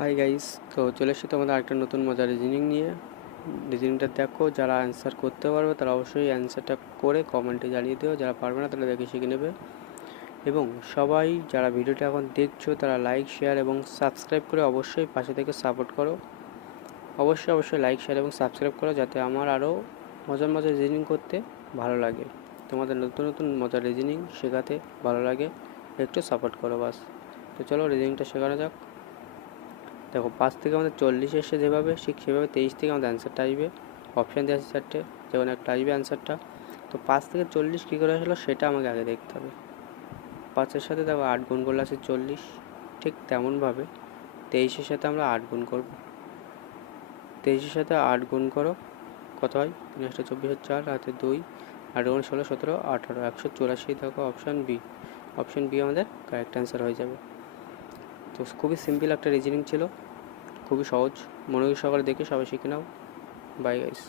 Hi guys, তো চলে এসেছি তোমাদের আরেকটা নতুন মজার রিজনিং নিয়ে। রিজনিংটা দেখো, যারা অ্যান্সার করতে পারবে তারা অবশ্যই অ্যান্সারটা করে কমেন্টে জানিয়ে দিও, যারা পারবে না তারা দেখে শিখে নেবে। এবং সবাই যারা ভিডিওটা এখন দেখছো তারা লাইক, শেয়ার এবং সাবস্ক্রাইব করে অবশ্যই পাশে থেকে সাপোর্ট করো। অবশ্যই লাইক, শেয়ার এবং সাবস্ক্রাইব করো, যাতে আমার আরও মজার মজার রিজনিং করতে ভালো লাগে, তোমাদের নতুন নতুন মজার রিজনিং শেখাতে ভালো লাগে। একটু সাপোর্ট করো বাস। তো চলো রিজনিংটা শেখানো যাক। দেখো, 5 থেকে আমাদের 40 এসে যেভাবে ঠিক সেভাবে 23 থেকে আমাদের অ্যান্সারটা আসবে। অপশান দেওয়া আছে 4টে, যেমন একটা আসবে অ্যান্সারটা। তো 5 থেকে 40 কী করে আসলো সেটা আমাকে আগে দেখতে হবে। 5-এর সাথে দেখো 8 গুণ করলে আছে 40, ঠিক তেমনভাবে 23-এর সাথে আমরা 8 গুণ করব। 23-এর সাথে 8 গুণ করো, কত হয়? 3-24, 4 হাতে 2, 8 গুণ 16, 17, 18, 184। দেখো অপশান বি আমাদের কারেক্ট অ্যান্সার হয়ে যাবে। তো খুবই সিম্পল একটা রিজনিং ছিল, খুবই সহজ। মনোযোগ সহকারে দেখে সবাই শিখে নাও। Bye guys.